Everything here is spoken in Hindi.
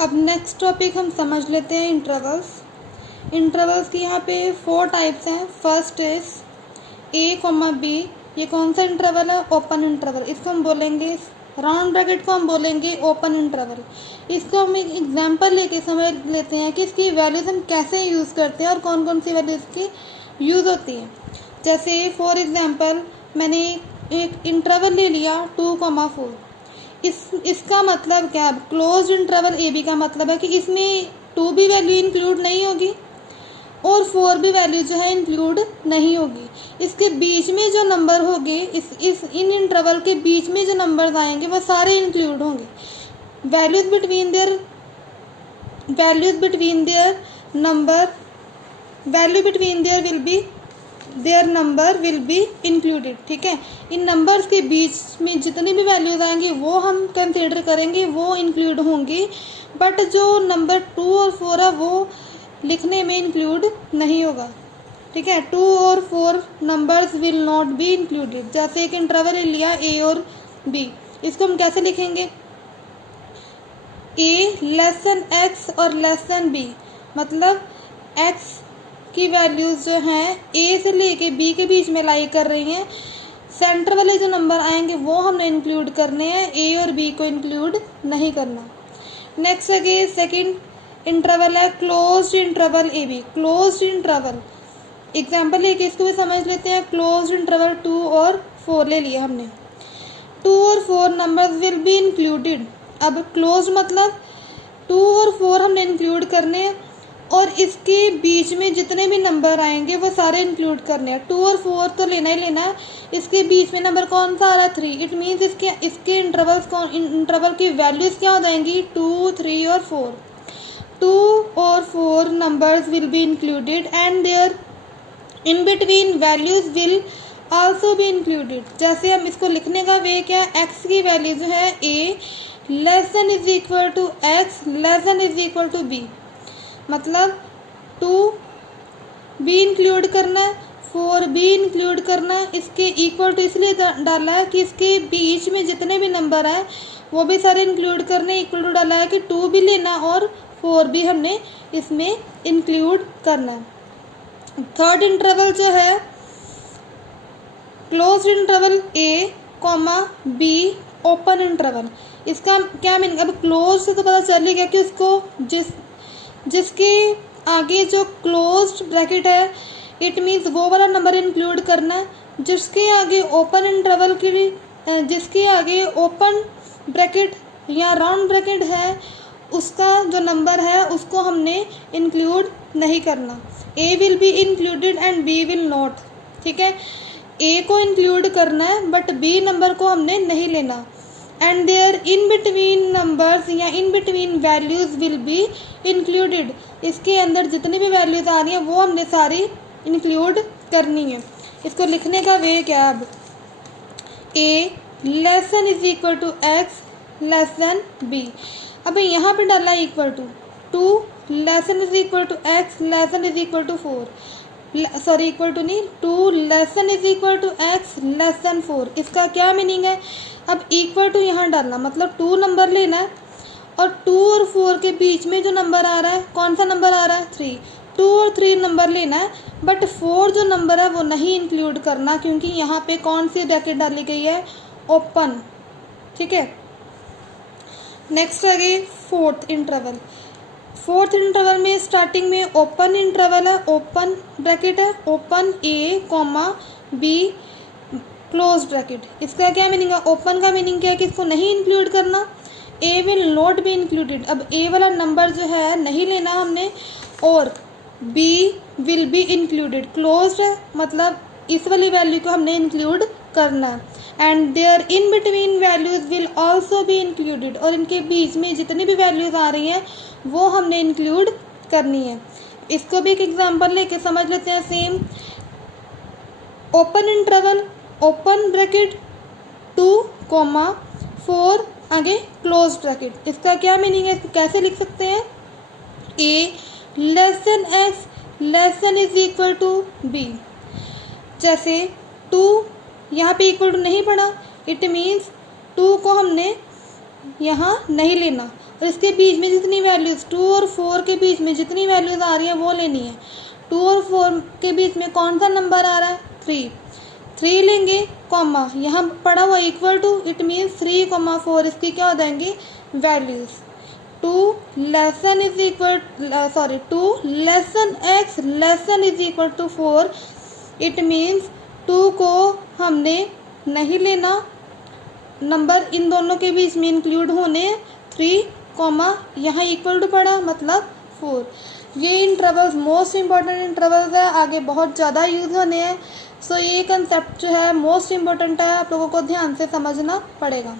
अब नेक्स्ट टॉपिक हम समझ लेते हैं इंटरवल्स। इंटरवल्स की यहाँ पे 4 टाइप्स हैं। First is a, b। ये कौन सा इंटरवल है? Open interval. इसको हम बोलेंगे, राउंड ब्रैकेट को हम बोलेंगे ओपन इंटरवल। इसको हम एक एग्जांपल लेके समझ लेते हैं कि इसकी वैल्यूज हम कैसे यूज़ करते हैं और कौन कौन सी वैल्यूज की यूज़ होती हैं। जैसे फॉर एग्जांपल मैंने एक इंटरवल ले लिया 2,4। इसका मतलब क्या है? क्लोज्ड इंटरवल ए बी का मतलब है कि इसमें 2 भी वैल्यू इंक्लूड नहीं होगी और 4 भी वैल्यू जो है इंक्लूड नहीं होगी। इसके बीच में जो नंबर होंगे, इन इंटरवल के बीच में जो नंबर्स आएंगे वो सारे इंक्लूड होंगे। Values between their number will be included. ठीक है, इन नंबर्स के बीच में जितनी भी वैल्यूज आएंगी वो हम कंसीडर करेंगे, वो इंक्लूड होंगी। बट जो नंबर 2 और 4 है वो लिखने में इंक्लूड नहीं होगा। ठीक है, 2 और 4 numbers will not be included. जैसे एक इंटरवल लिया ए और बी, इसको हम कैसे लिखेंगे? ए लेस देन एक्स और लेस देन बी, मतलब एक्स की वैल्यूज़ जो हैं ए से लेके बी के बीच में लाई कर रही हैं। सेंटर वाले जो नंबर आएंगे वो हमने इंक्लूड करने हैं, ए और बी को इंक्लूड नहीं करना। नेक्स्ट आगे सेकंड इंटरवल है closed interval A B. Closed interval example लेके इसको भी समझ लेते हैं। क्लोज्ड इंटरवल 2 और 4 ले लिया हमने। 2 और 4 नंबर्स विल बी इंक्लूडेड। अब क्लोज्ड मतलब 2 और 4 हमने इंक्लूड करने हैं और इसके बीच में जितने भी नंबर आएंगे वो सारे इंक्लूड करने हैं। 2 और 4 तो लेना ही लेना है। इसके बीच में नंबर कौन सा आ रहा है? 3। इट मीन्स इसके इंटरवल की वैल्यूज़ क्या हो जाएंगी? 2, 3 और 4। 2 और 4 numbers will be included and there in between values will also be included. जैसे हम इसको लिखने का वे क्या है? एक्स की वैल्यू जो है a less than is equal to x less than is equal to b, मतलब 2 भी इंक्लूड करना है, 4 भी इंक्लूड करना है। इसके इक्वल टू इसलिए डाला है कि इसके बीच में जितने भी नंबर हैं वो भी सारे इंक्लूड करने। इक्वल टू डाला है कि 2 भी लेना और 4 भी हमने इसमें इंक्लूड करना है। थर्ड इंटरवल जो है closed interval A, be open interval. इसका क्या मीनिंग? अब क्लोज से तो पता चल ही गया कि उसको जिसके आगे जो क्लोज्ड ब्रैकेट है इट मीन्स वो वाला नंबर इंक्लूड करना है। जिसके आगे ओपन इंटरवल की जिसके आगे ओपन ब्रैकेट या राउंड ब्रैकेट है उसका जो नंबर है उसको हमने इंक्लूड नहीं करना। A will be included and b will not. ठीक है, ए को इंक्लूड करना है बट बी नंबर को हमने नहीं लेना। And there in between numbers या in between values will be included. इसके अंदर जितनी भी वैल्यूज़ आ रही हैं वो हमने सारी इंक्लूड करनी है। इसको लिखने का वे क्या? अब a less than is equal to x less than b. अब यहाँ पे डाला equal to 2 less than is equal to x less than is equal to 4, sorry equal to नहीं, 2 less than is equal to x less than 4। इसका क्या मीनिंग है? अब इक्वल टू यहाँ डालना मतलब 2 नंबर लेना है और 2 और 4 के बीच में जो नंबर आ रहा है कौन सा नंबर आ रहा है? 3। 2 और 3 नंबर लेना है बट 4 जो नंबर है वो नहीं इंक्लूड करना क्योंकि यहाँ पे कौन सी ब्रैकेट डाली गई है? ओपन। ठीक है, नेक्स्ट आगे फोर्थ इंटरवल। फोर्थ इंटरवल में स्टार्टिंग में ओपन इंटरवल है, ओपन ब्रैकेट है, open A, be close bracket. इसका क्या मीनिंग है? ओपन का मीनिंग क्या है कि इसको नहीं इंक्लूड करना। A will not be included. अब ए वाला नंबर जो है नहीं लेना हमने और B will be included. Closed है मतलब इस वाली वैल्यू को हमने इंक्लूड करना है। And there in between values will also be included, और इनके बीच में जितनी भी वैल्यूज़ आ रही हैं वो हमने इंक्लूड करनी है। इसको भी एक एग्जांपल लेके समझ लेते हैं। Same open interval open bracket 2, 4 आगे क्लोज ब्रैकेट। इसका क्या मीनिंग है? इसको कैसे लिख सकते हैं? A less than x less than is equal to b. जैसे 2 यहाँ पे इक्वल टू नहीं पड़ा, इट मीन्स 2 को हमने यहाँ नहीं लेना और इसके बीच में जितनी वैल्यूज़ 2 और 4 के बीच में जितनी वैल्यूज़ आ रही है वो लेनी है। 2 और 4 के बीच में कौन सा नंबर आ रहा है? 3 लेंगे, कॉमा यहाँ पड़ा हुआ इक्वल टू, इट मीन्स 3, 4 इसकी क्या हो जाएंगी values. 2 less than is equal 2 less than x less than is equal to 4, it means 2 को हमने नहीं लेना, नंबर इन दोनों के बीच में इंक्लूड होने 3, यहाँ इक्वल टू पड़ा मतलब 4। ये इंटरवल्स मोस्ट इम्पॉर्टेंट इंटरवल्स है, आगे बहुत ज़्यादा यूज़ होने हैं। सो ये कंसेप्ट जो है मोस्ट इम्पॉर्टेंट है, आप लोगों को ध्यान से समझना पड़ेगा।